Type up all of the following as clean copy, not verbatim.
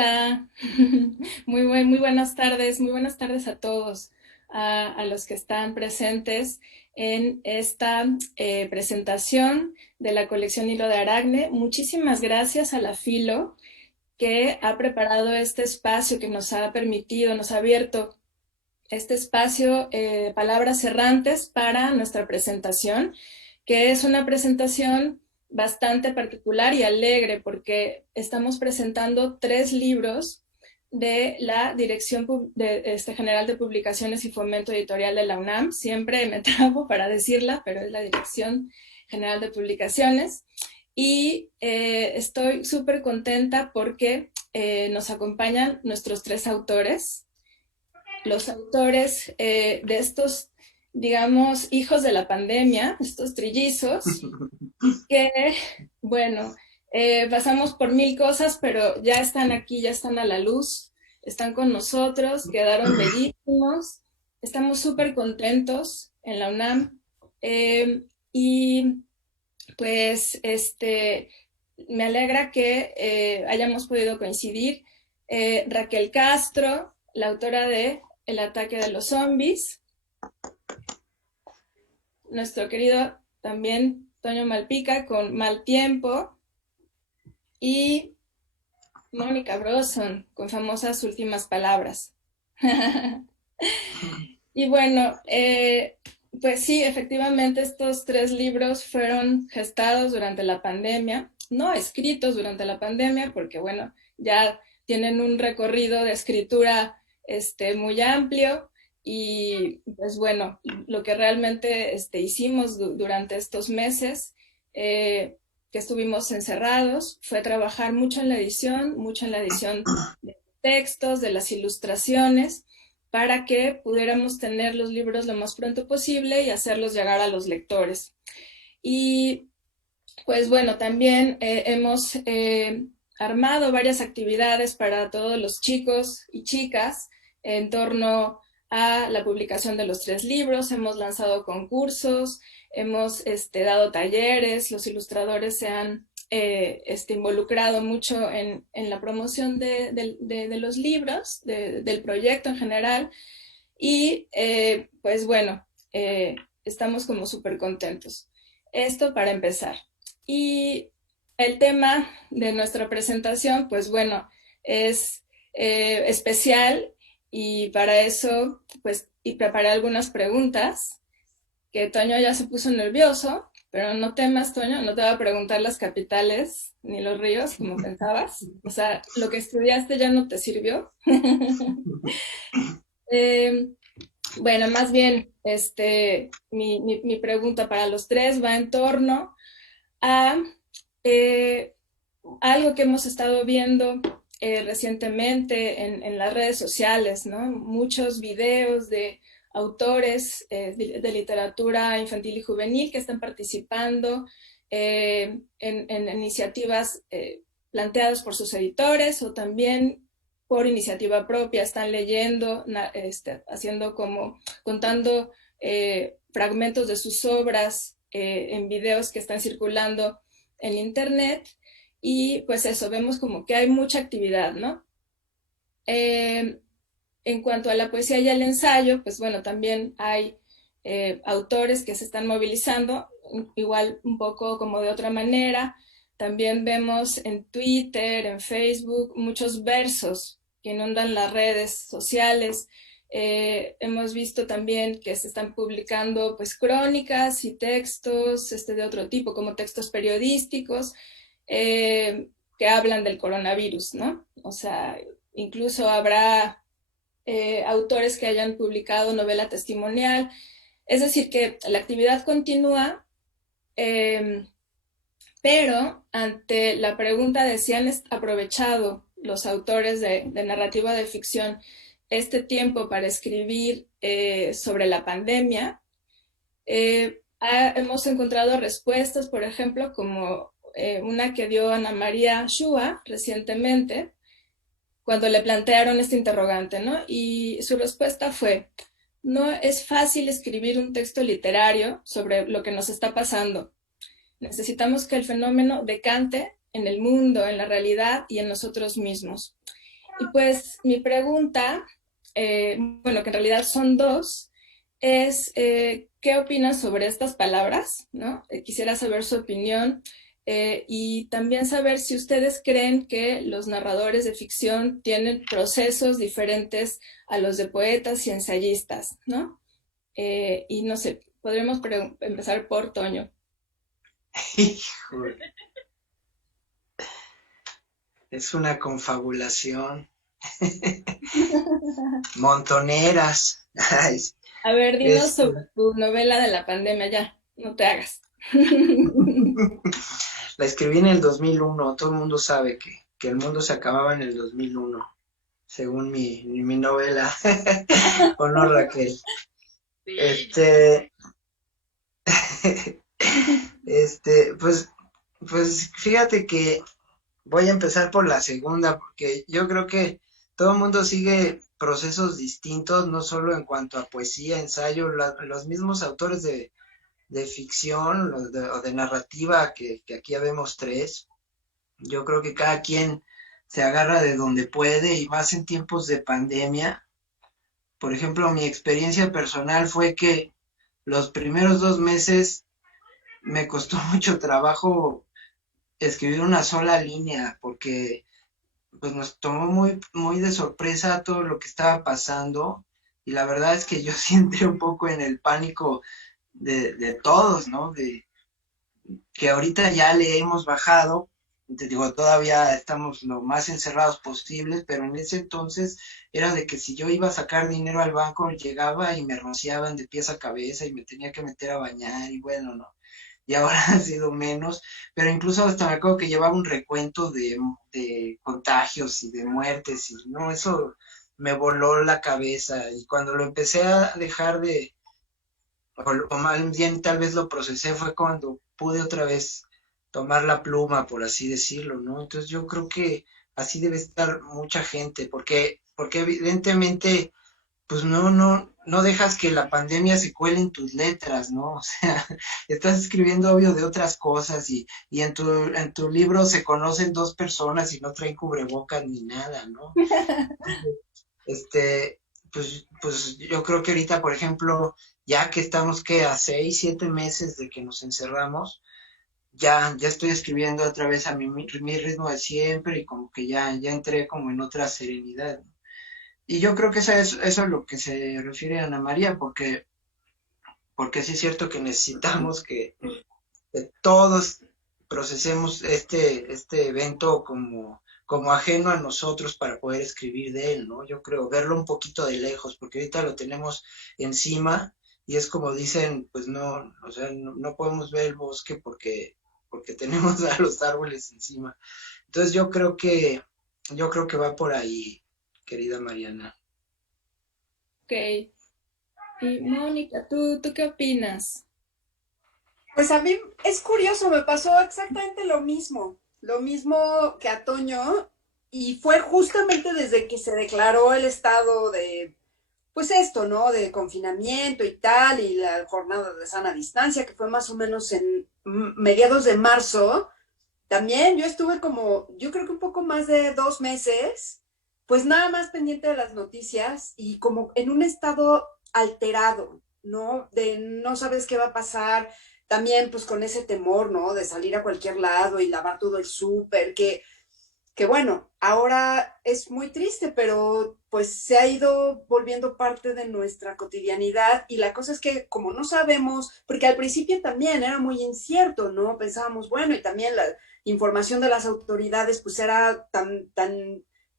Hola, muy buenas tardes a todos, a los que están presentes en esta presentación de la colección Hilo de Aragne. Muchísimas gracias a la Filo que ha preparado este espacio que nos ha permitido, nos ha abierto este espacio Palabras Errantes para nuestra presentación, que es una presentación bastante particular y alegre porque estamos presentando 3 libros de la General de Publicaciones y Fomento Editorial de la UNAM. Siempre me trabo para decirla, pero es la Dirección General de Publicaciones. Y estoy súper contenta porque nos acompañan nuestros 3 autores, los autores de estos, digamos, hijos de la pandemia, estos trillizos, que, bueno, pasamos por mil cosas, pero ya están aquí, ya están a la luz, están con nosotros, quedaron bellísimos, estamos súper contentos en la UNAM, y pues me alegra que hayamos podido coincidir. Raquel Castro, la autora de El ataque de los zombies, nuestro querido también Toño Malpica con Mal Tiempo, y Mónica Broson con Famosas Últimas Palabras. Y bueno, pues sí, efectivamente estos 3 libros fueron gestados durante la pandemia, no escritos durante la pandemia, porque bueno, ya tienen un recorrido de escritura muy amplio. Y pues bueno, lo que realmente hicimos durante estos meses que estuvimos encerrados fue trabajar mucho en la edición de textos, de las ilustraciones, para que pudiéramos tener los libros lo más pronto posible y hacerlos llegar a los lectores. Y pues bueno, también hemos armado varias actividades para todos los chicos y chicas en torno a la publicación de los 3 libros. Hemos lanzado concursos, hemos dado talleres, los ilustradores se han involucrado mucho en la promoción de los libros, del proyecto en general. Y pues bueno, estamos como súper contentos. Esto para empezar. Y el tema de nuestra presentación, pues bueno, es especial, y para eso, pues, y preparé algunas preguntas, que Toño ya se puso nervioso, pero no temas, Toño, no te voy a preguntar las capitales ni los ríos como pensabas. O sea, lo que estudiaste ya no te sirvió. eh, bueno, más bien, mi pregunta para los 3 va en torno a eh, algo que hemos estado viendo recientemente en las redes sociales, ¿no? Muchos videos de autores de literatura infantil y juvenil que están participando en iniciativas planteadas por sus editores, o también por iniciativa propia están leyendo, haciendo como, contando fragmentos de sus obras en videos que están circulando en internet. Y pues eso, vemos como que hay mucha actividad, ¿no? En cuanto a la poesía y el ensayo, pues bueno, también hay autores que se están movilizando, igual un poco como de otra manera. También vemos en Twitter, en Facebook, muchos versos que inundan las redes sociales. Hemos visto también que se están publicando pues crónicas y textos de otro tipo, como textos periodísticos, que hablan del coronavirus, ¿no? O sea, incluso habrá autores que hayan publicado novela testimonial. Es decir, que la actividad continúa, eh, pero ante la pregunta de si han aprovechado los autores de narrativa de ficción este tiempo para escribir sobre la pandemia, hemos encontrado respuestas, por ejemplo, como una que dio Ana María Shua recientemente, cuando le plantearon este interrogante, ¿no? Y su respuesta fue: no es fácil escribir un texto literario sobre lo que nos está pasando. Necesitamos que el fenómeno decante en el mundo, en la realidad y en nosotros mismos. Y pues mi pregunta, bueno, que en realidad son dos, es ¿qué opinan sobre estas palabras? ¿No? Quisiera saber su opinión y también saber si ustedes creen que los narradores de ficción tienen procesos diferentes a los de poetas y ensayistas, ¿no? Y no sé, podremos empezar por Toño. Híjole, es una confabulación. Montoneras. Ay, A ver, dinos este, sobre tu novela de la pandemia, ya, no te hagas. la escribí en el 2001. Todo el mundo sabe que el mundo se acababa en el 2001, según mi novela. ¿O no, Raquel? Este, pues fíjate que voy a empezar por la segunda, porque yo creo que todo el mundo sigue procesos distintos, no solo en cuanto a poesía, ensayo, los mismos autores de ficción o de narrativa, que aquí ya vemos tres. Yo creo que cada quien se agarra de donde puede y más en tiempos de pandemia. Por ejemplo, mi experiencia personal fue que los primeros 2 meses me costó mucho trabajo escribir una sola línea porque pues nos tomó muy de sorpresa todo lo que estaba pasando y la verdad es que yo sí entré un poco en el pánico de todos, ¿no? De que ahorita ya le hemos bajado, te digo, todavía estamos lo más encerrados posibles, pero en ese entonces era de que si yo iba a sacar dinero al banco, llegaba y me rociaban de pies a cabeza y me tenía que meter a bañar y bueno, ¿no? Y ahora ha sido menos, pero incluso hasta me acuerdo que llevaba un recuento de contagios y de muertes y no, eso me voló la cabeza y cuando lo empecé a dejar o más bien tal vez lo procesé fue cuando pude otra vez tomar la pluma, por así decirlo, ¿no? Entonces yo creo que así debe estar mucha gente, porque evidentemente pues no dejas que la pandemia se cuele en tus letras, ¿no? O sea, estás escribiendo obvio de otras cosas y en tu libro se conocen dos personas y no traen cubrebocas ni nada, ¿no? Este, pues yo creo que ahorita, por ejemplo, ya que estamos que a 6, 7 meses de que nos encerramos, ya estoy escribiendo otra vez a mi ritmo de siempre y como que ya entré como en otra serenidad. Y yo creo que eso es lo que se refiere a Ana María, porque sí es cierto que necesitamos que todos procesemos este evento como ajeno a nosotros para poder escribir de él, ¿no? Yo creo, verlo un poquito de lejos, porque ahorita lo tenemos encima y es como dicen, pues no, o sea, no podemos ver el bosque porque tenemos a los árboles encima. Entonces yo creo que va por ahí, querida Mariana. Ok. Y Mónica, ¿tú qué opinas? Pues a mí es curioso, me pasó exactamente lo mismo que a Toño, y fue justamente desde que se declaró el estado de, pues esto, ¿no? De confinamiento y tal, y la jornada de sana distancia, que fue más o menos en mediados de marzo. También yo estuve como, yo creo que un poco más de 2 meses, pues nada más pendiente de las noticias y como en un estado alterado, ¿no? De no sabes qué va a pasar, también pues con ese temor, ¿no? De salir a cualquier lado y lavar todo el súper, que bueno, ahora es muy triste, pero pues se ha ido volviendo parte de nuestra cotidianidad y la cosa es que como no sabemos, porque al principio también era muy incierto, ¿no? Pensábamos, bueno, y también la información de las autoridades pues era tan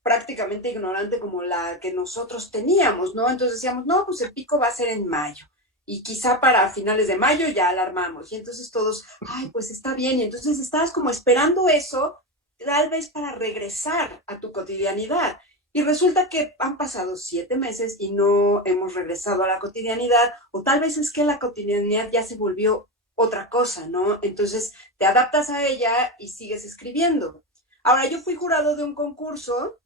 prácticamente ignorante como la que nosotros teníamos, ¿no? Entonces decíamos, no, pues el pico va a ser en mayo. Y quizá para finales de mayo ya alarmamos. Y entonces todos, ay, pues está bien. Y entonces estabas como esperando eso tal vez para regresar a tu cotidianidad. Y resulta que han pasado 7 meses y no hemos regresado a la cotidianidad, o tal vez es que la cotidianidad ya se volvió otra cosa, ¿no? Entonces te adaptas a ella y sigues escribiendo. Ahora, yo fui jurado de un concurso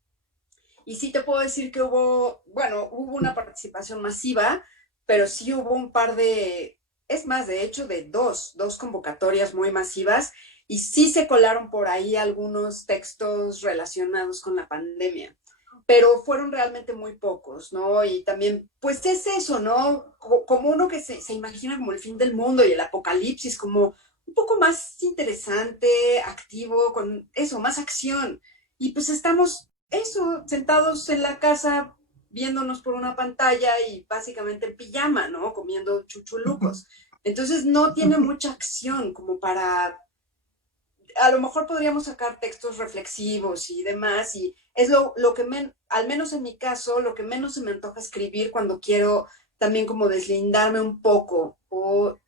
y sí te puedo decir que hubo una participación masiva, pero sí hubo un par es más, de hecho, de dos convocatorias muy masivas y sí se colaron por ahí algunos textos relacionados con la pandemia. pero fueron realmente muy pocos, ¿no? Y también, pues es eso, ¿no? Como uno que se imagina como el fin del mundo y el apocalipsis, como un poco más interesante, activo, con eso, más acción. Y pues estamos, eso, sentados en la casa, viéndonos por una pantalla y básicamente en pijama, ¿no? Comiendo chuchulucos. Entonces no tiene mucha acción como para, a lo mejor podríamos sacar textos reflexivos y demás, y es lo que, al menos en mi caso, lo que menos se me antoja escribir cuando quiero también como deslindarme un poco o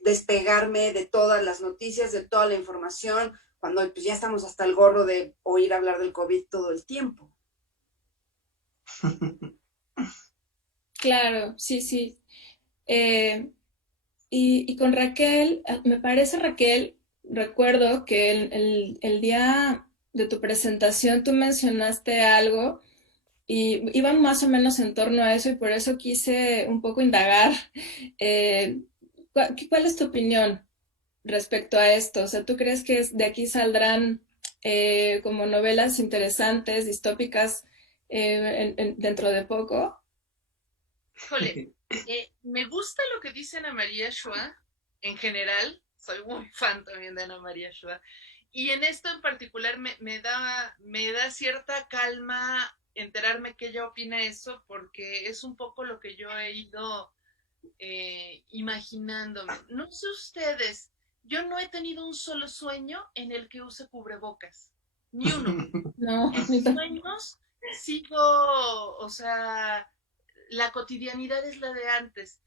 despegarme de todas las noticias, de toda la información, cuando pues ya estamos hasta el gorro de oír hablar del COVID todo el tiempo. Claro, sí, sí. Eh, y con Raquel, me parece, Raquel, recuerdo que el día de tu presentación tú mencionaste algo y iba más o menos en torno a eso y por eso quise un poco indagar. Eh, ¿Cuál es tu opinión respecto a esto? O sea, ¿tú crees que de aquí saldrán como novelas interesantes, distópicas, dentro de poco? Híjole, me gusta lo que dice Ana María Schwa, en general, soy muy fan también de Ana María Schwa, y en esto en particular me da cierta calma enterarme que ella opina eso, porque es un poco lo que yo he ido imaginándome. No sé ustedes, yo no he tenido un solo sueño en el que use cubrebocas, ni uno. No, En mis sueños sigo, o sea, la cotidianidad es la de antes.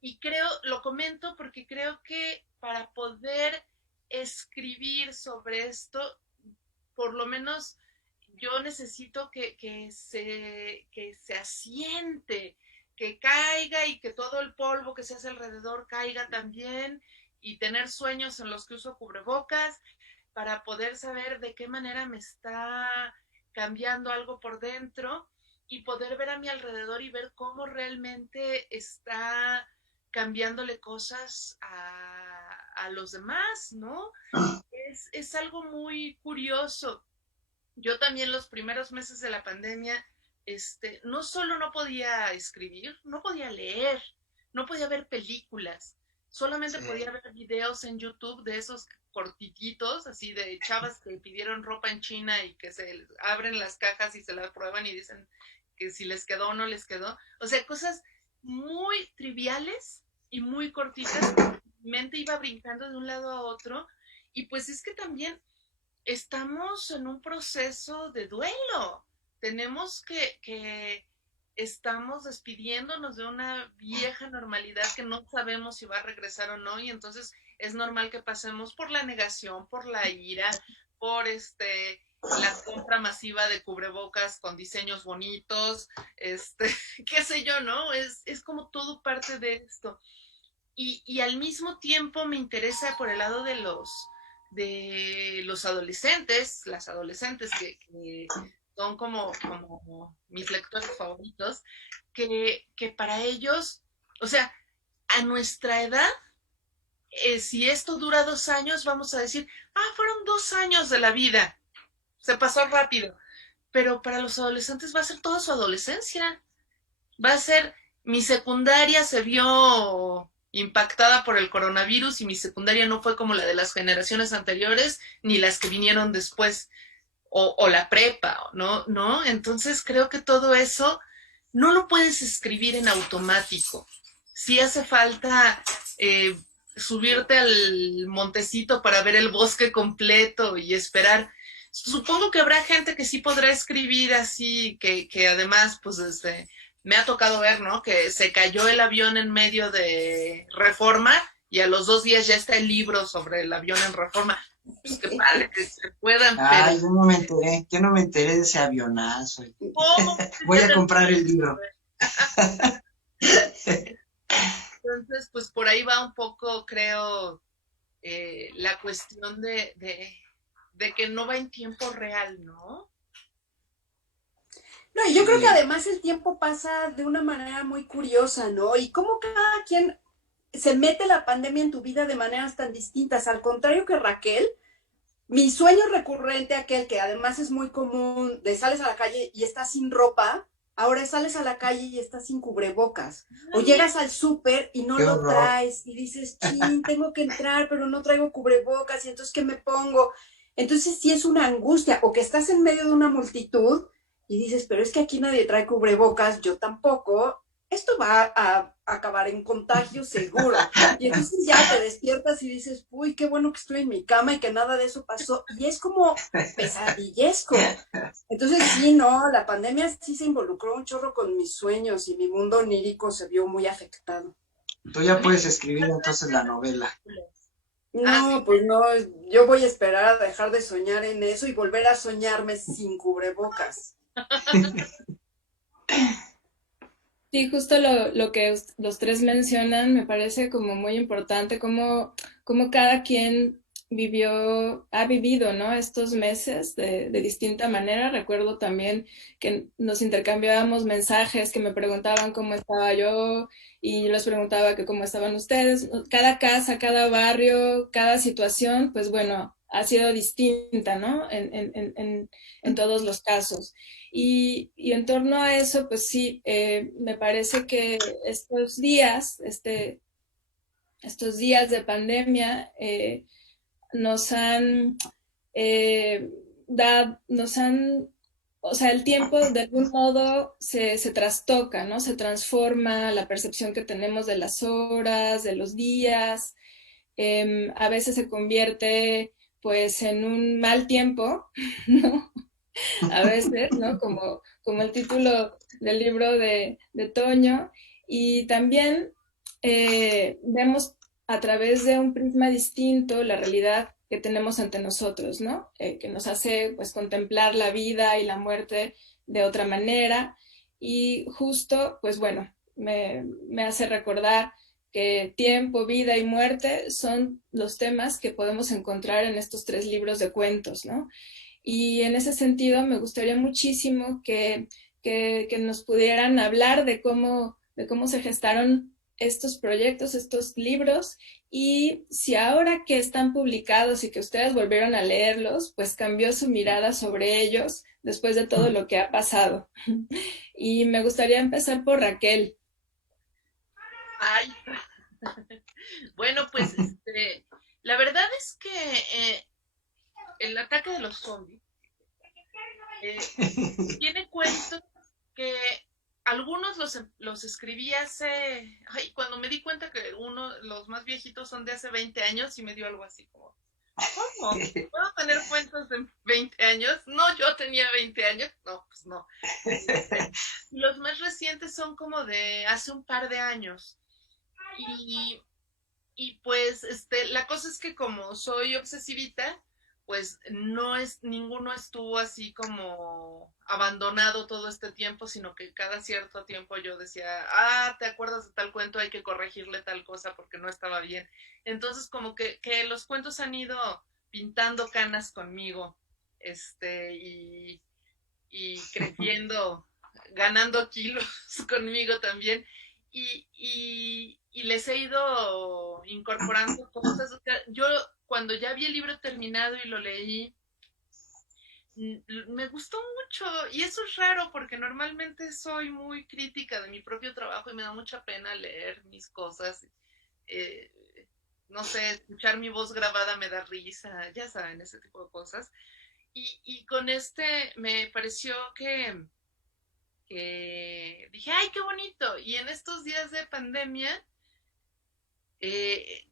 Y creo, lo comento porque creo que para poder escribir sobre esto, por lo menos yo necesito que se asiente, que caiga y que todo el polvo que se hace alrededor caiga también y tener sueños en los que uso cubrebocas para poder saber de qué manera me está cambiando algo por dentro y poder ver a mi alrededor y ver cómo realmente está cambiándole cosas a los demás, ¿no? Es algo muy curioso. Yo también los primeros meses de la pandemia, no solo no podía escribir, no podía leer, no podía ver películas, solamente Sí. podía ver videos en YouTube de esos cortititos, así de chavas que pidieron ropa en China y que se abren las cajas y se las prueban y dicen que si les quedó o no les quedó. O sea, cosas muy triviales y muy cortitas. Mi mente iba brincando de un lado a otro. Y pues es que también estamos en un proceso de duelo. Tenemos que estamos despidiéndonos de una vieja normalidad que no sabemos si va a regresar o no, y entonces es normal que pasemos por la negación, por la ira, por la compra masiva de cubrebocas con diseños bonitos, qué sé yo, ¿no? Es como todo parte de esto. Y al mismo tiempo me interesa por el lado de los adolescentes, las adolescentes que son como mis lectores favoritos, que para ellos, o sea, a nuestra edad, si esto dura 2 años, vamos a decir, fueron 2 años de la vida, se pasó rápido, pero para los adolescentes va a ser toda su adolescencia, va a ser, mi secundaria se vio impactada por el coronavirus y mi secundaria no fue como la de las generaciones anteriores ni las que vinieron después o la prepa, ¿no? ¿no? Entonces creo que todo eso no lo puedes escribir en automático. Sí hace falta subirte al montecito para ver el bosque completo y esperar. Supongo que habrá gente que sí podrá escribir así, que además, pues, me ha tocado ver, ¿no? Que se cayó el avión en medio de Reforma y a los 2 días ya está el libro sobre el avión en Reforma. Pues qué padre que se puedan, Ay, pero yo no me enteré de ese avionazo. ¿cómo? Voy a comprar el libro. Entonces, pues por ahí va un poco, creo, la cuestión de que no va en tiempo real, ¿no? No, y yo creo que además el tiempo pasa de una manera muy curiosa, ¿no? Y cómo cada quien se mete la pandemia en tu vida de maneras tan distintas. Al contrario que Raquel, Mi sueño recurrente, aquel que además es muy común, de sales a la calle y estás sin ropa, ahora sales a la calle y estás sin cubrebocas. O llegas al súper y no Qué lo horror. traes y dices, chin, tengo que entrar, pero no traigo cubrebocas y entonces ¿qué me pongo? Entonces sí es una angustia. O que estás en medio de una multitud y dices, pero es que aquí nadie trae cubrebocas, yo tampoco. Esto va a acabar en contagio seguro. Y entonces ya te despiertas y dices, uy, qué bueno que estoy en mi cama y que nada de eso pasó. Y es como pesadillesco. Entonces sí, no, la pandemia sí se involucró un chorro con mis sueños y mi mundo onírico se vio muy afectado. Tú ya puedes escribir entonces la novela. Ah, sí. No, pues no, yo voy a esperar a dejar de soñar en eso y volver a soñarme sin cubrebocas. Sí, justo lo que los tres mencionan me parece como muy importante, como cada quien ha vivido, ¿no? Estos meses de distinta manera. Recuerdo también que nos intercambiábamos mensajes que me preguntaban cómo estaba yo y yo les preguntaba que cómo estaban ustedes. Cada casa, cada barrio, cada situación, pues bueno, ha sido distinta, ¿no? En todos los casos. Y en torno a eso, pues sí, me parece que estos días de pandemia nos han, eh, nos han, o sea, el tiempo de algún modo se trastoca, ¿no? Se transforma la percepción que tenemos de las horas, de los días, a veces se convierte pues en un mal tiempo, ¿no? A veces, ¿no? Como el título del libro de Toño. Y también vemos a través de un prisma distinto la realidad que tenemos ante nosotros, ¿no? Que nos hace pues contemplar la vida y la muerte de otra manera. Y justo, pues bueno, me hace recordar que tiempo, vida y muerte son los temas que podemos encontrar en estos tres libros de cuentos, ¿no? Y en ese sentido me gustaría muchísimo que nos pudieran hablar de cómo se gestaron estos proyectos, estos libros, y si ahora que están publicados y que ustedes volvieron a leerlos, pues cambió su mirada sobre ellos después de todo lo que ha pasado. Y me gustaría empezar por Raquel. Ay, bueno, pues la verdad es que el ataque de los zombies eh, tiene cuentos que algunos los escribí hace, ay, cuando me di cuenta que los más viejitos son de hace 20 años y me dio algo así como, ¿cómo? ¿Puedo tener cuentos de 20 años? No, yo tenía 20 años. No, pues no. Los más recientes son como de hace un par de años. Y, y pues la cosa es que como soy obsesivita, pues ninguno estuvo así como abandonado todo este tiempo, sino que cada cierto tiempo yo decía, ¿te acuerdas de tal cuento? Hay que corregirle tal cosa porque no estaba bien. Entonces como que los cuentos han ido pintando canas conmigo, y, y creciendo, ganando kilos conmigo también. Y les he ido incorporando cosas. O sea, yo cuando ya vi el libro terminado y lo leí, me gustó mucho. Y eso es raro porque normalmente soy muy crítica de mi propio trabajo y me da mucha pena leer mis cosas. Eh, no sé, escuchar mi voz grabada me da risa, ya saben, ese tipo de cosas. Y con me pareció que dije, ay, qué bonito. Y en estos días de pandemia,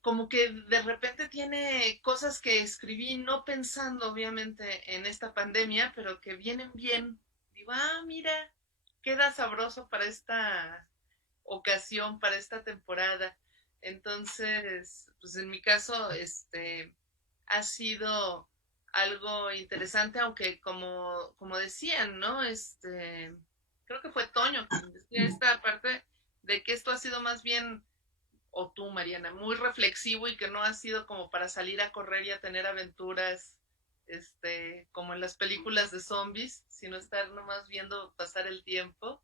como que de repente tiene cosas que escribí no pensando obviamente en esta pandemia, pero que vienen bien. Digo, mira, queda sabroso para esta ocasión, para esta temporada. Entonces, pues en mi caso, ha sido algo interesante, aunque como decían, ¿no? Creo que fue Toño quien decía esta parte de que esto ha sido más bien, o tú, Mariana, muy reflexivo y que no ha sido como para salir a correr y a tener aventuras, como en las películas de zombies, sino estar nomás viendo pasar el tiempo.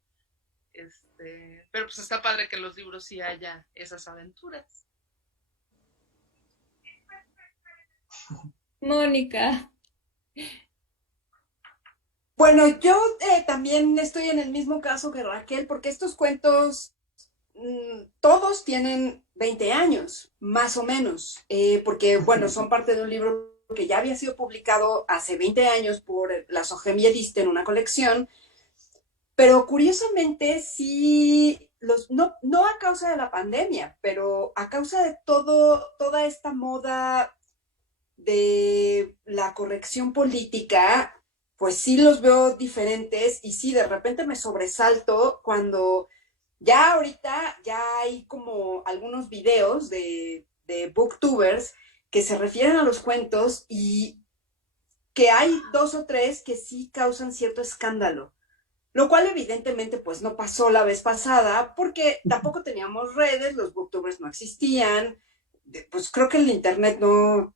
Pero pues está padre que en los libros sí haya esas aventuras. Mónica. Bueno, yo también estoy en el mismo caso que Raquel, porque estos cuentos todos tienen 20 años, más o menos, porque, bueno, son parte de un libro que ya había sido publicado hace 20 años por la Sogemiediste en una colección, pero curiosamente sí, no a causa de la pandemia, pero a causa de toda esta moda de la corrección política, pues sí los veo diferentes y sí, de repente me sobresalto cuando ya ahorita ya hay como algunos videos de booktubers que se refieren a los cuentos y que hay dos o tres que sí causan cierto escándalo. Lo cual evidentemente pues no pasó la vez pasada porque tampoco teníamos redes, los booktubers no existían, pues creo que el internet no,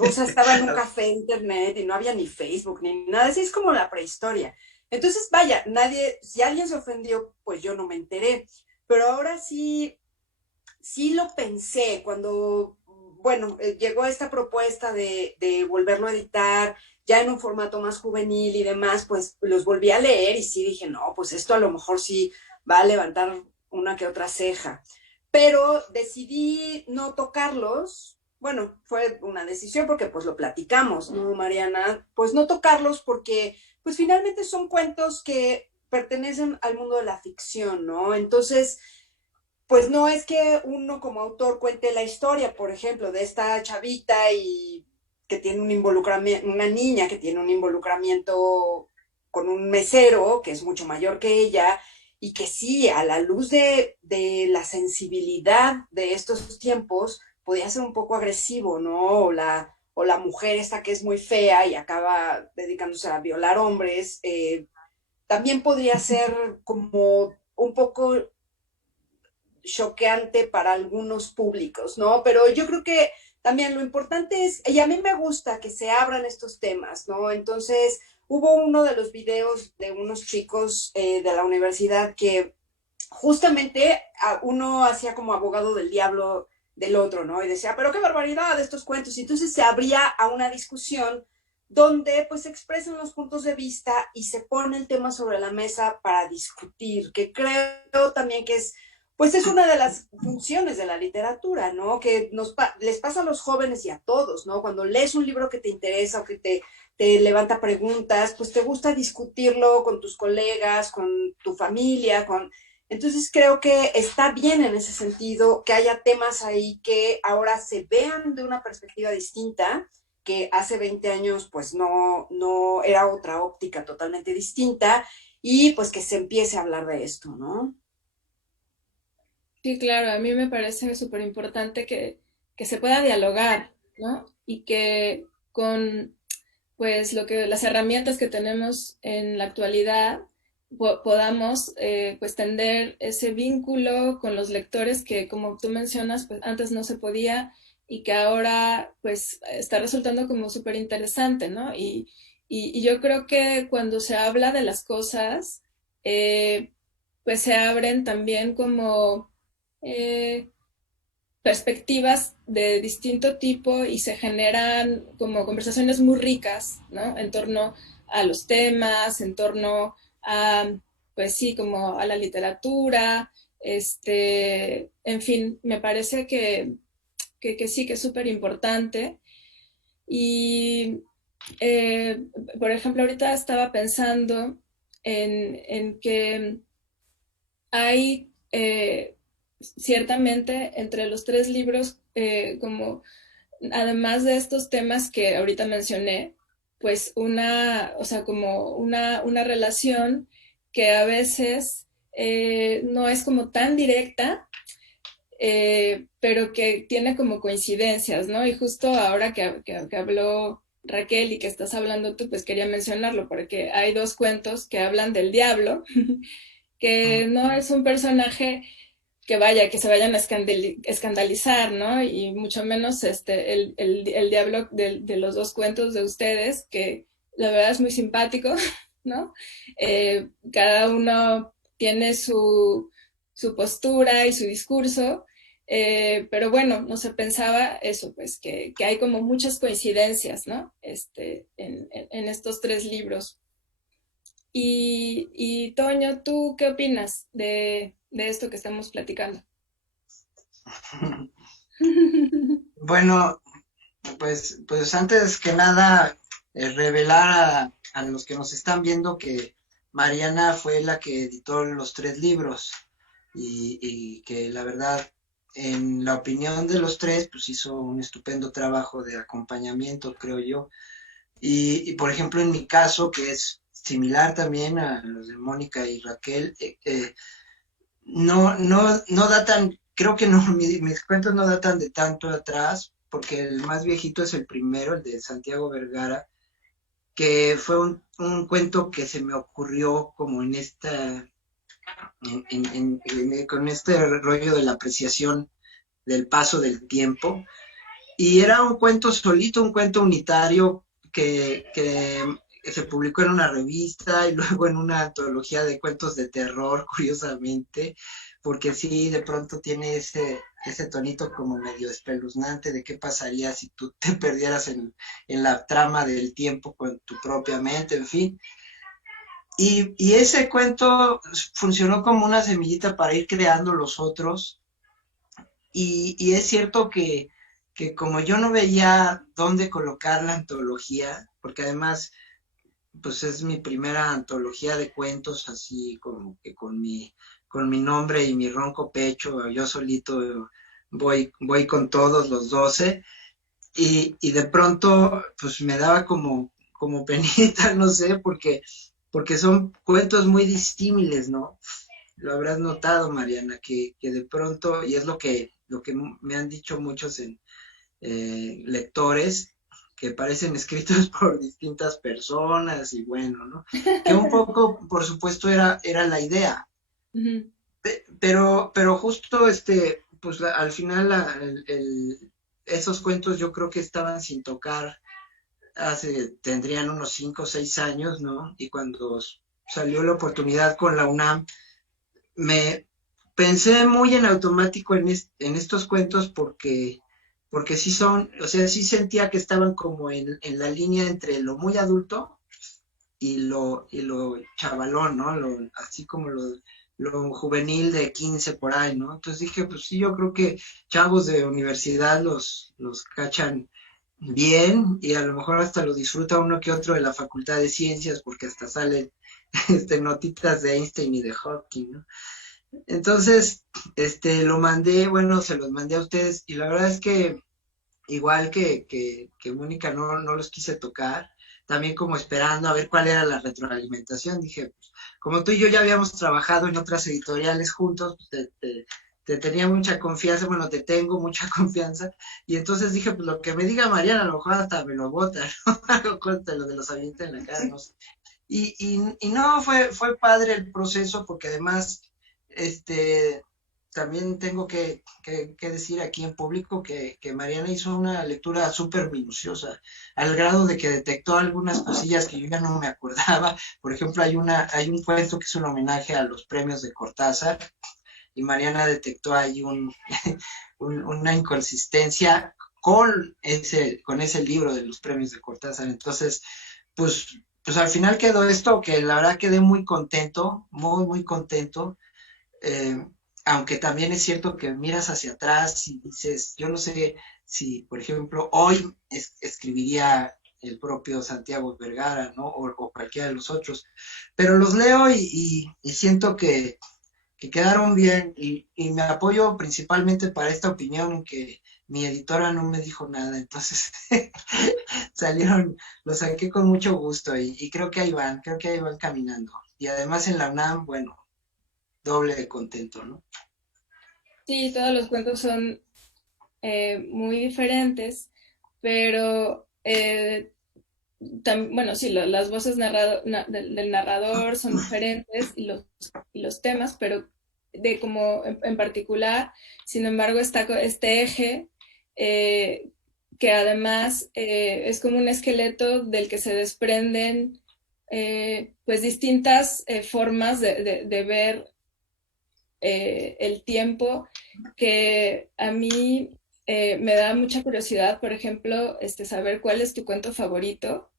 o sea, estaba en un café internet y no había ni Facebook ni nada, así es como la prehistoria. Entonces, vaya, nadie, si alguien se ofendió, pues yo no me enteré. Pero ahora sí, sí lo pensé cuando, bueno, llegó esta propuesta de volverlo a editar ya en un formato más juvenil y demás, pues los volví a leer y sí dije, no, pues esto a lo mejor sí va a levantar una que otra ceja. Pero decidí no tocarlos. Bueno, fue una decisión porque pues lo platicamos, ¿no, Mariana? Pues no tocarlos porque pues finalmente son cuentos que pertenecen al mundo de la ficción, ¿no? Entonces, pues no es que uno como autor cuente la historia, por ejemplo, de esta chavita y que tiene un involucramiento, una niña que tiene un involucramiento con un mesero que es mucho mayor que ella y que sí, a la luz de la sensibilidad de estos tiempos, podía ser un poco agresivo, ¿no? O la mujer esta que es muy fea y acaba dedicándose a violar hombres, también podría ser como un poco choqueante para algunos públicos, ¿no? Pero yo creo que también lo importante es, y a mí me gusta que se abran estos temas, ¿no? Entonces, hubo uno de los videos de unos chicos de la universidad que justamente uno hacía como abogado del diablo del otro, ¿no? Y decía, pero qué barbaridad estos cuentos. Y entonces se abría a una discusión donde pues se expresan los puntos de vista y se pone el tema sobre la mesa para discutir, que creo también que es pues es una de las funciones de la literatura, ¿no? Que les pasa a los jóvenes y a todos, ¿no? Cuando lees un libro que te interesa o que te levanta preguntas, pues te gusta discutirlo con tus colegas, con tu familia, con... Entonces creo que está bien en ese sentido que haya temas ahí que ahora se vean de una perspectiva distinta, que hace 20 años pues no era otra óptica totalmente distinta y pues que se empiece a hablar de esto, ¿no? Sí, claro, a mí me parece súper importante que se pueda dialogar, ¿no? Y que con pues las herramientas que tenemos en la actualidad podamos pues tender ese vínculo con los lectores que como tú mencionas pues antes no se podía y que ahora pues está resultando como súper interesante, ¿no? Y yo creo que cuando se habla de las cosas pues se abren también como eh, perspectivas de distinto tipo y se generan como conversaciones muy ricas, ¿no? En torno a los temas, en torno a, pues sí, como a la literatura, en fin, me parece que sí, que es súper importante. Y, por ejemplo, ahorita estaba pensando en que hay ciertamente entre los tres libros, como además de estos temas que ahorita mencioné, pues o sea, como una relación que a veces no es como tan directa, pero que tiene como coincidencias, ¿no? Y justo ahora que habló Raquel y que estás hablando tú, pues quería mencionarlo, porque hay dos cuentos que hablan del diablo, que no es un personaje que vaya, que se vayan a escandalizar, ¿no? Y mucho menos el diablo de los dos cuentos de ustedes, que la verdad es muy simpático, ¿no? Cada uno tiene su postura y su discurso, Pero bueno, no se pensaba eso, pues que hay como muchas coincidencias, ¿no? En estos tres libros. Y Toño, ¿tú qué opinas de esto que estamos platicando? Bueno, pues antes que nada, revelar a los que nos están viendo que Mariana fue la que editó los tres libros y que la verdad, en la opinión de los tres, pues hizo un estupendo trabajo de acompañamiento, creo yo. Por ejemplo, en mi caso, que es similar también a los de Mónica y Raquel, no datan, creo que no, mis cuentos no datan de tanto atrás, porque el más viejito es el primero, el de Santiago Vergara, que fue un cuento que se me ocurrió como en con este rollo de la apreciación del paso del tiempo, y era un cuento solito, un cuento unitario que se publicó en una revista y luego en una antología de cuentos de terror, curiosamente, porque sí, de pronto tiene ese tonito como medio espeluznante de qué pasaría si tú te perdieras en la trama del tiempo con tu propia mente, en fin. Y ese cuento funcionó como una semillita para ir creando los otros. Y es cierto que como yo no veía dónde colocar la antología, porque además pues es mi primera antología de cuentos, así como que con mi nombre y mi ronco pecho, yo solito voy con todos los 12, y de pronto pues me daba como penita, no sé, porque son cuentos muy disímiles, ¿no? Lo habrás notado, Mariana, que de pronto, y es lo que me han dicho muchos lectores, que parecen escritos por distintas personas y bueno, ¿no? Que un poco, por supuesto, era la idea, Ujú. pero justo pues al final esos cuentos yo creo que estaban sin tocar tendrían unos 5 o 6 años, ¿no? Y cuando salió la oportunidad con la UNAM, me pensé muy en automático en estos cuentos porque sí son, o sea, sí sentía que estaban como en la línea entre lo muy adulto y lo chavalón, ¿no? Así como lo juvenil de 15 por ahí, ¿no? Entonces dije, pues sí, yo creo que chavos de universidad los cachan bien y a lo mejor hasta lo disfruta uno que otro de la Facultad de Ciencias porque hasta salen notitas de Einstein y de Hawking, ¿no? Entonces, lo mandé, bueno, se los mandé a ustedes y la verdad es que igual que Mónica no los quise tocar, también como esperando a ver cuál era la retroalimentación, dije, pues, como tú y yo ya habíamos trabajado en otras editoriales juntos, pues, te tenía mucha confianza, bueno, te tengo mucha confianza, y entonces dije, pues lo que me diga Mariana, a lo mejor hasta me lo bota, ¿no? Algo contra lo de los avienta en la cara, no sé. Y no, fue padre el proceso porque además, este, también tengo que decir aquí en público que Mariana hizo una lectura súper minuciosa, al grado de que detectó algunas cosillas que yo ya no me acordaba. Por ejemplo, hay un cuento que es un homenaje a los premios de Cortázar, y Mariana detectó ahí una inconsistencia con ese libro de los premios de Cortázar. Entonces, pues al final quedó esto que la verdad quedé muy contento, muy, muy contento. Eh, Aunque también es cierto que miras hacia atrás y dices, yo no sé si, por ejemplo, hoy escribiría el propio Santiago Vergara, ¿no? O cualquiera de los otros, pero los leo y siento que quedaron bien y me apoyo principalmente para esta opinión en que mi editora no me dijo nada, entonces salieron, los saqué con mucho gusto y creo que ahí van caminando. Y además en la UNAM, bueno, doble de contento, ¿no? Sí, todos los cuentos son muy diferentes, pero bueno, sí, las voces del narrador son diferentes y los temas, pero de como en particular, sin embargo, está este eje eh, que además es como un esqueleto del que se desprenden pues distintas formas de ver el tiempo, que a mí me da mucha curiosidad, por ejemplo, saber cuál es tu cuento favorito.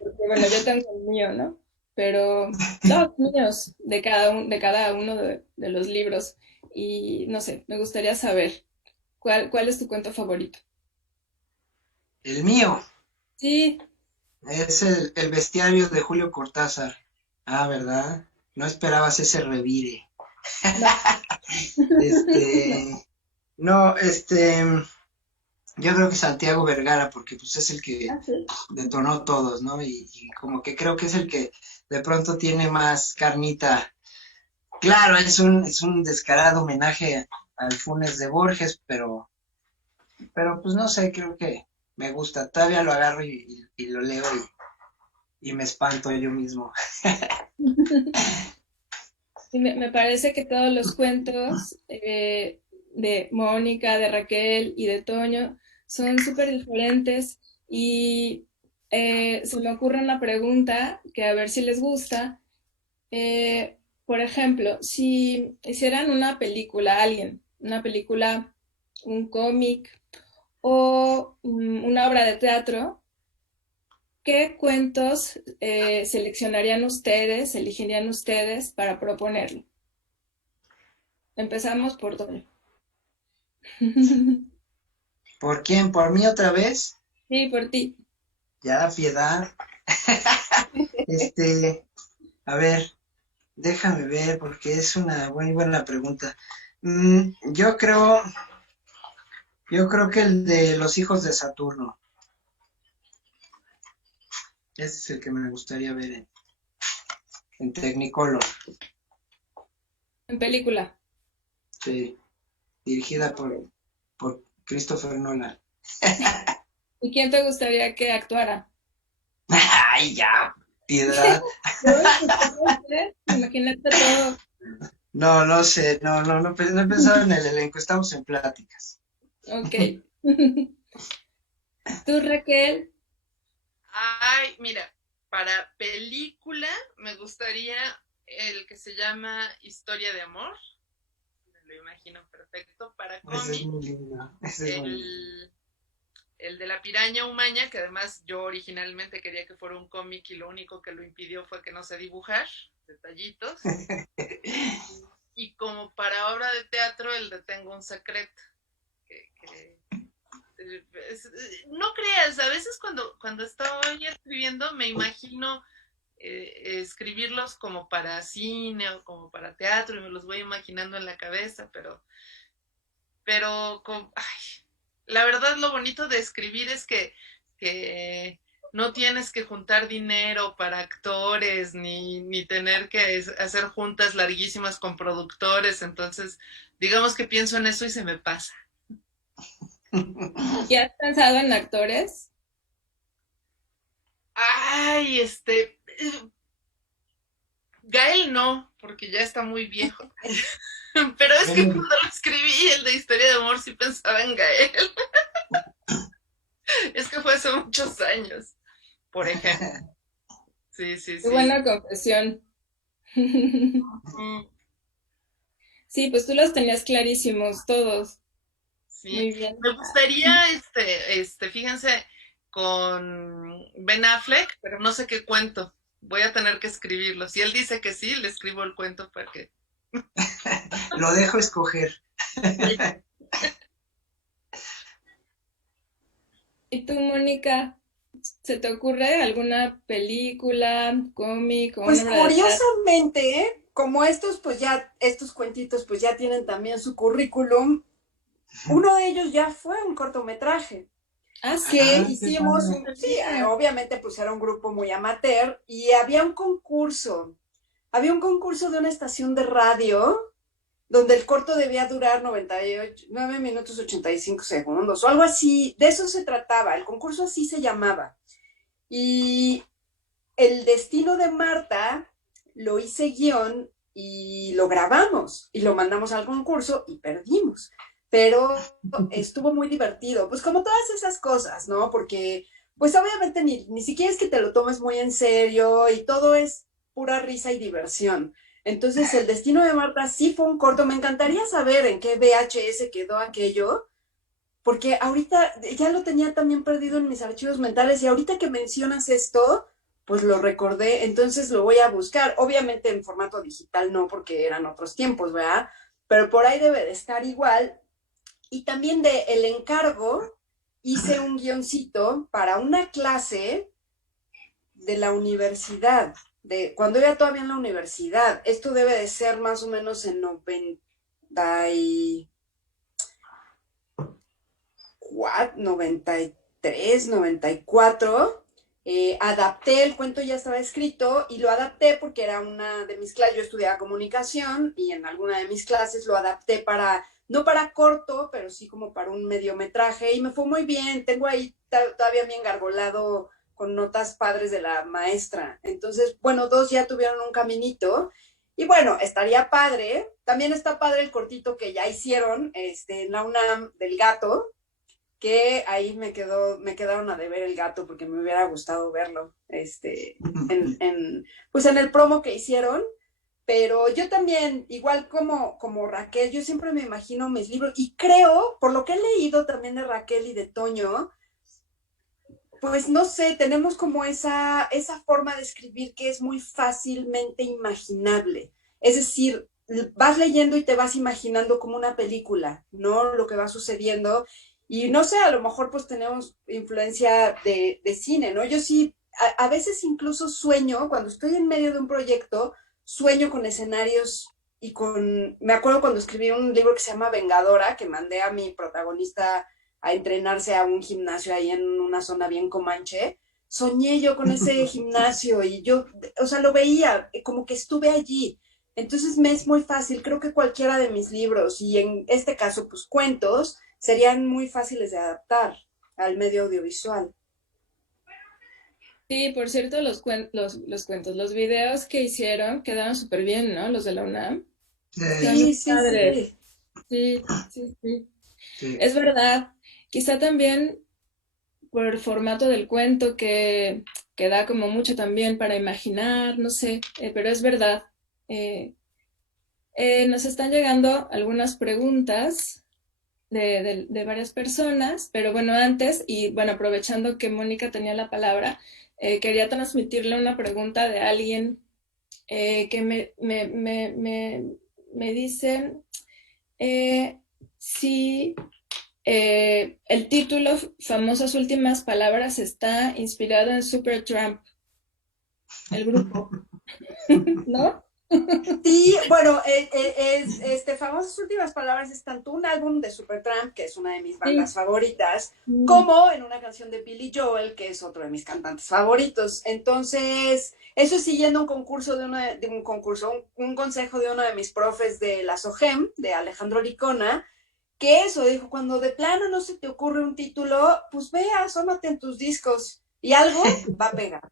Porque, bueno, yo tengo el mío, ¿no? Pero los míos de cada uno de los libros. Y no sé, me gustaría saber cuál es tu cuento favorito. El mío Sí, es el bestiario de Julio Cortázar. Ah, ¿verdad? No esperabas ese revire. no, Este, no, yo creo que Santiago Vergara, porque pues es el que ah, sí. detonó todos, ¿no? Y como que creo que es el que de pronto tiene más carnita. Claro, es un descarado homenaje al Funes de Borges, pero pues no sé, creo que me gusta. Todavía lo agarro y lo leo y me espanto yo mismo. Sí, me parece que todos los cuentos de Mónica, de Raquel y de Toño son súper diferentes y se me ocurre una pregunta que a ver si les gusta. Por ejemplo, si hicieran una película, una película, un cómic o una obra de teatro, ¿qué cuentos seleccionarían ustedes, elegirían ustedes para proponerlo? Empezamos por Toño. ¿Por quién? ¿Por mí otra vez? Sí, por ti. Ya, piedad. Este, a ver, déjame ver, porque es una muy buena pregunta. Yo creo que el de los hijos de Saturno. Ese es el que me gustaría ver en Technicolor. En película. Sí, dirigida por Christopher Nolan. ¿Y quién te gustaría que actuara? Ay, ya, piedad. No, imagínate todo. No, no sé, no he pensado en el elenco, estamos en pláticas. Ok. Tú, Raquel, Ay, mira, para película me gustaría el que se llama Historia de Amor. Me lo imagino perfecto. Para Ese es cómic, muy lindo, ese es muy lindo. el de la piraña humaña, que además yo originalmente quería que fuera un cómic y lo único que lo impidió fue que no sé dibujar, detallitos. Y como para obra de teatro, el de Tengo un secreto. Que no creas, a veces cuando estoy escribiendo me imagino escribirlos como para cine o como para teatro y me los voy imaginando en la cabeza, pero ay, la verdad lo bonito de escribir es que no tienes que juntar dinero para actores ni tener que hacer juntas larguísimas con productores, entonces digamos que pienso en eso y se me pasa. ¿ya has pensado en actores? Ay, Gael no, porque ya está muy viejo. Pero es que cuando lo escribí el de Historia de Amor sí pensaba en Gael. Es que fue hace muchos años, por ejemplo. Sí, sí, Qué sí. buena confesión. Mm, Sí, pues tú los tenías clarísimos, todos. sí. Muy bien. Me gustaría, fíjense, con Ben Affleck, pero no sé qué cuento. Voy a tener que escribirlo. Si él dice que sí, le escribo el cuento para que. Lo dejo escoger. ¿Y tú, Mónica, se te ocurre alguna película, cómic o una Pues obra de teatro? curiosamente, como estos, pues ya, estos cuentitos, pues ya tienen también su currículum, uno de ellos ya fue un cortometraje Ah, que Ah, sí. qué hicimos, padre. sí, obviamente pues era un grupo muy amateur y había un concurso de una estación de radio donde el corto debía durar 98, 9 minutos 85 segundos o algo así, de eso se trataba, el concurso así se llamaba. Y el destino de Marta lo hice guión y lo grabamos y lo mandamos al concurso y perdimos. Pero estuvo muy divertido, pues como todas esas cosas, ¿no? Porque pues obviamente ni siquiera es que te lo tomes muy en serio y todo es pura risa y diversión. Entonces, El destino de Marta sí fue un corto. Me encantaría saber en qué VHS quedó aquello, porque ahorita ya lo tenía también perdido en mis archivos mentales y ahorita que mencionas esto, pues lo recordé, entonces lo voy a buscar. Obviamente en formato digital no, porque eran otros tiempos, ¿verdad? Pero por ahí debe de estar igual. Y también de El Encargo hice un guioncito para una clase de la universidad, de cuando iba todavía en la universidad. Esto debe de ser más o menos en 93, 94. Adapté, el cuento ya estaba escrito y lo adapté porque era una de mis clases, yo estudiaba comunicación y en alguna de mis clases lo adapté para, no para corto, pero sí como para un mediometraje y me fue muy bien, tengo ahí todavía bien gargolado con notas padres de la maestra. Entonces, bueno, dos ya tuvieron un caminito y bueno, estaría padre, también está padre el cortito que ya hicieron en la UNAM del gato, que ahí me quedaron a deber el gato porque me hubiera gustado verlo, pues en el promo que hicieron, pero yo también, igual como Raquel, yo siempre me imagino mis libros y creo, por lo que he leído también de Raquel y de Toño, pues no sé, tenemos como esa forma de escribir que es muy fácilmente imaginable, es decir, vas leyendo y te vas imaginando como una película, ¿no? Lo que va sucediendo. Y no sé, a lo mejor pues tenemos influencia de cine, ¿no? Yo sí, a veces incluso sueño, cuando estoy en medio de un proyecto, sueño con escenarios y me acuerdo cuando escribí un libro que se llama Vengadora, que mandé a mi protagonista a entrenarse a un gimnasio ahí en una zona bien comanche, soñé yo con ese gimnasio y yo, o sea, lo veía, como que estuve allí. Entonces me es muy fácil, creo que cualquiera de mis libros y en este caso pues cuentos, serían muy fáciles de adaptar al medio audiovisual. Sí, por cierto, los cuentos, los videos que hicieron quedaron súper bien, ¿no? Los de la UNAM. Están muy Sí, sí, padres. sí. Sí, sí, sí. Sí. Es verdad. Quizá también por el formato del cuento que da como mucho también para imaginar, no sé, pero es verdad. Eh, nos están llegando algunas preguntas de varias personas, pero bueno, antes, y bueno, aprovechando que Mónica tenía la palabra, quería transmitirle una pregunta de alguien que me dicen si el título Famosas Últimas Palabras está inspirado en Supertramp, el grupo, ¿no? Sí, bueno, Famosas Últimas Palabras es tanto un álbum de Supertramp, que es una de mis bandas Sí. favoritas, como en una canción de Billy Joel, que es otro de mis cantantes favoritos. Entonces, eso es siguiendo un concurso un consejo de uno de mis profes de la SOGEM, de Alejandro Licona, que eso, dijo, cuando de plano no se te ocurre un título, pues ve, asómate en tus discos y algo va a pegar.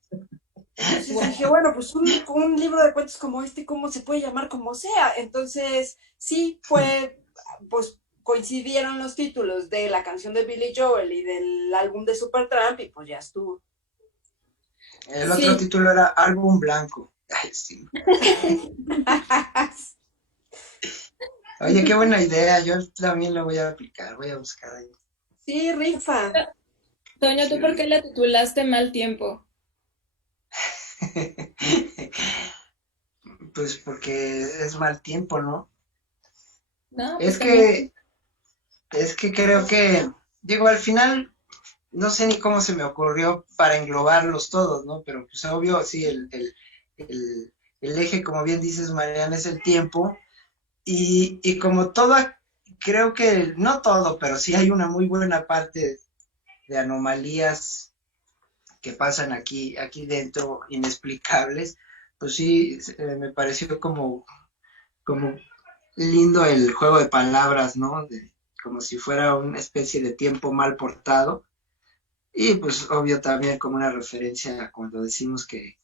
Entonces dije, bueno, pues un libro de cuentos como este, ¿cómo se puede llamar como sea? Entonces, sí, pues coincidieron los títulos de la canción de Billy Joel y del álbum de Supertramp y pues ya estuvo. El otro Sí, título era Álbum Blanco. Ay, sí. Oye, qué buena idea. Yo también lo voy a aplicar. Voy a buscar ahí. Sí, rifa. Toño, ¿tú por Sí. qué le titulaste Mal Tiempo? Pues porque es mal tiempo, ¿no? No, pues Es también. que, es que creo que, digo, al final, no sé ni cómo se me ocurrió para englobarlos todos, ¿no? Pero pues obvio, sí, el, el eje, como bien dices, Mariana, es el tiempo. Y como todo, creo que, no todo, pero sí hay una muy buena parte de anomalías que pasan aquí dentro, inexplicables, pues sí, me pareció como lindo el juego de palabras, ¿no? Como si fuera una especie de tiempo mal portado. Y pues obvio también como una referencia a cuando decimos que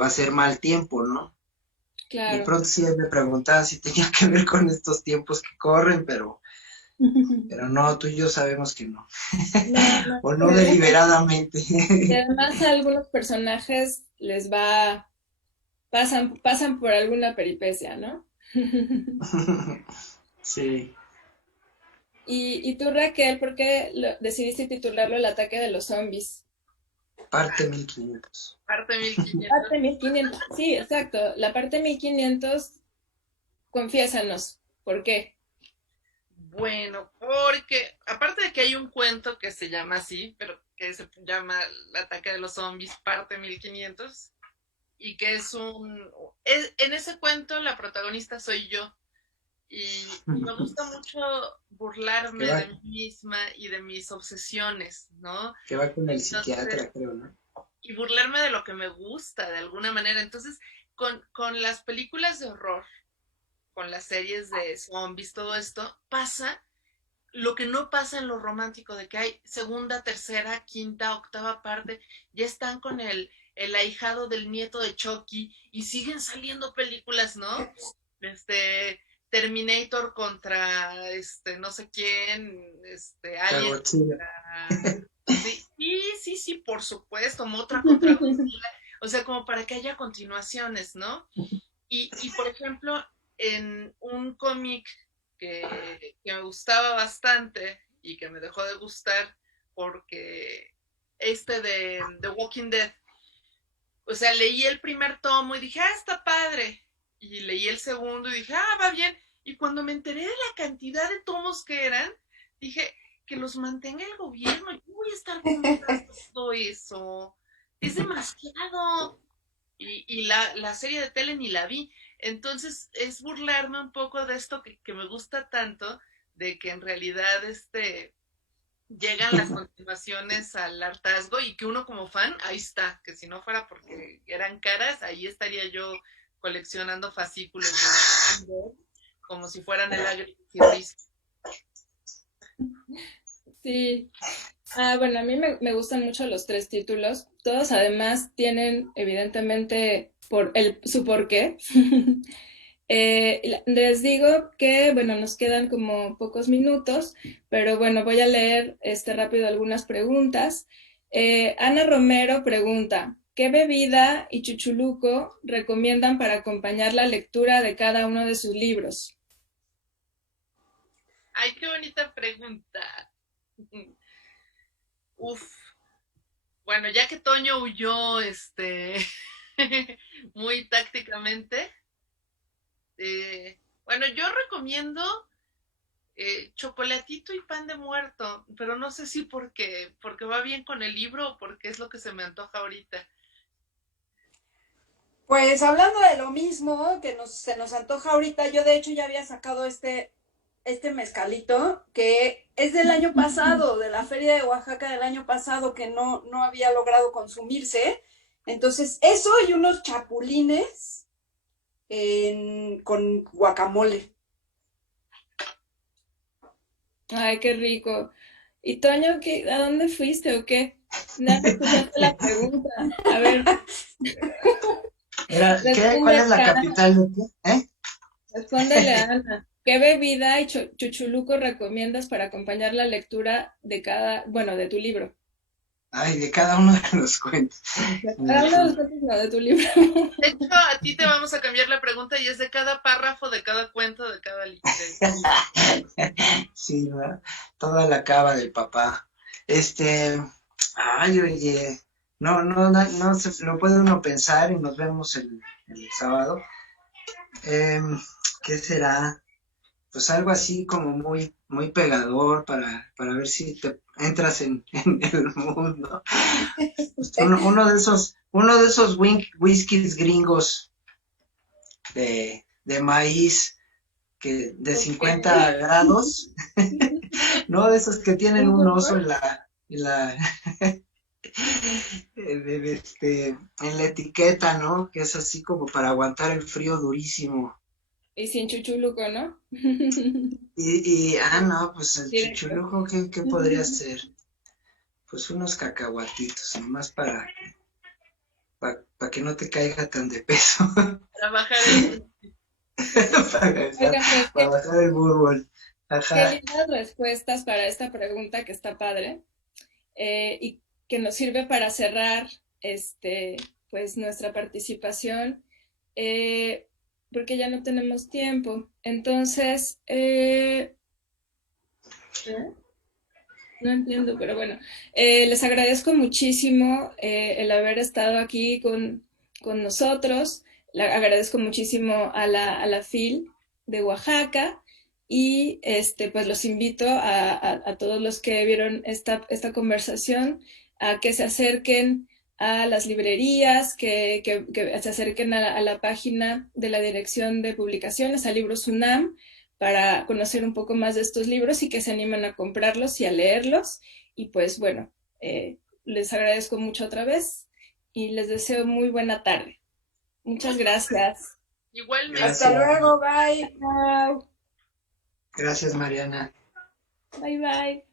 va a ser mal tiempo, ¿no? De Claro. pronto sí me preguntaba si tenía que ver con estos tiempos que corren, pero no, tú y yo sabemos que no. No, no. O no deliberadamente. Y además a algunos personajes les va pasan por alguna peripecia, ¿no? Sí, Y tú, Raquel, ¿por qué decidiste titularlo El ataque de los zombies? parte 1500. Parte 1500. Parte 1500. Sí, exacto. La parte 1500, confiésanos, ¿por qué? Bueno, porque aparte de que hay un cuento que se llama así, pero que se llama El ataque de los zombies, parte 1500, y que en ese cuento la protagonista soy yo, y me gusta mucho Que burlarme va, de mí misma y de mis obsesiones, ¿no? que va con el Entonces, psiquiatra, creo, ¿no? y burlarme de lo que me gusta de alguna manera. Entonces, con las películas de horror, con las series de zombies, todo esto, pasa lo que no pasa en lo romántico, de que hay segunda, tercera, quinta, octava parte, ya están con el ahijado del nieto de Chucky y siguen saliendo películas, ¿no? Terminator contra no sé quién, Alien Cagotzilla. contra... Sí, sí, sí, por supuesto, Mothra contra Godzilla, o sea, como para que haya continuaciones, ¿no? Y por ejemplo, en un cómic que me gustaba bastante y que me dejó de gustar porque de The Walking Dead, o sea, leí el primer tomo y dije, ah, está padre. Y leí el segundo y dije, ah, va bien. Y cuando me enteré de la cantidad de tomos que eran, dije, que los mantenga el gobierno. Yo voy a estar comprando todo eso. Es demasiado. Y la serie de tele ni la vi. Entonces es burlarme un poco de esto que me gusta tanto, de que en realidad llegan las continuaciones al hartazgo y que uno como fan, ahí está, que si no fuera porque eran caras, ahí estaría yo coleccionando fascículos como si fueran el agri. Sí. Bueno, a mí me gustan mucho los tres títulos. Todos además tienen evidentemente su porqué. Les digo que, bueno, nos quedan como pocos minutos, pero bueno, voy a leer rápido algunas preguntas. Ana Romero pregunta, ¿qué bebida y chuchuluco recomiendan para acompañar la lectura de cada uno de sus libros? Ay, qué bonita pregunta. Uf. Bueno, ya que Toño huyó, muy tácticamente, bueno, yo recomiendo chocolatito y pan de muerto, pero no sé si porque va bien con el libro o porque es lo que se me antoja ahorita. Pues hablando de lo mismo que se nos antoja ahorita, yo de hecho ya había sacado este mezcalito que es del año pasado, de la feria de Oaxaca del año pasado, que no había logrado consumirse. Entonces, eso y unos chapulines con guacamole. Ay, qué rico. ¿Y Toño, a dónde fuiste o qué? No escuchaste la pregunta. A ver, ¿Cuál responde es la acá, capital de qué? respóndele a Ana. ¿Qué bebida y chuchuluco recomiendas para acompañar la lectura bueno, de tu libro? Ay, de cada uno de los cuentos. De cada uno de los cuentos, no, de tu libro. De hecho, a ti te vamos a cambiar la pregunta y es de cada párrafo, de cada cuento, de cada libro. Sí, ¿verdad? Toda la cava del papá. Ay, oye, no se lo puede uno pensar y nos vemos el sábado. ¿Qué será? Pues algo así como muy, muy pegador para ver si te entras en el mundo. Uno de esos whiskies gringos de maíz de 50 grados, no de esos que tienen un oso en la etiqueta, ¿no? Que es así como para aguantar el frío durísimo. Y sin chuchuluco, ¿no? No, pues el Directo. chuchuluco, ¿qué podría ser? Pues unos cacahuatitos, nomás para que no te caiga tan de peso. Trabajar Oigan, pues, Para bajar el búrbol. qué Ajá. lindas respuestas para esta pregunta que está padre. Y que nos sirve para cerrar pues nuestra participación. porque ya no tenemos tiempo. Entonces, no entiendo, pero bueno, les agradezco muchísimo el haber estado aquí con nosotros. Le agradezco muchísimo a la FIL de Oaxaca y pues los invito a todos los que vieron esta conversación a que se acerquen a las librerías, que se acerquen a la página de la Dirección de Publicaciones, a Libros UNAM, para conocer un poco más de estos libros y que se animen a comprarlos y a leerlos. Y pues bueno, les agradezco mucho otra vez y les deseo muy buena tarde. Muchas gracias. Igualmente. Hasta Gracias. luego, bye. Chao. Gracias, Mariana. Bye bye.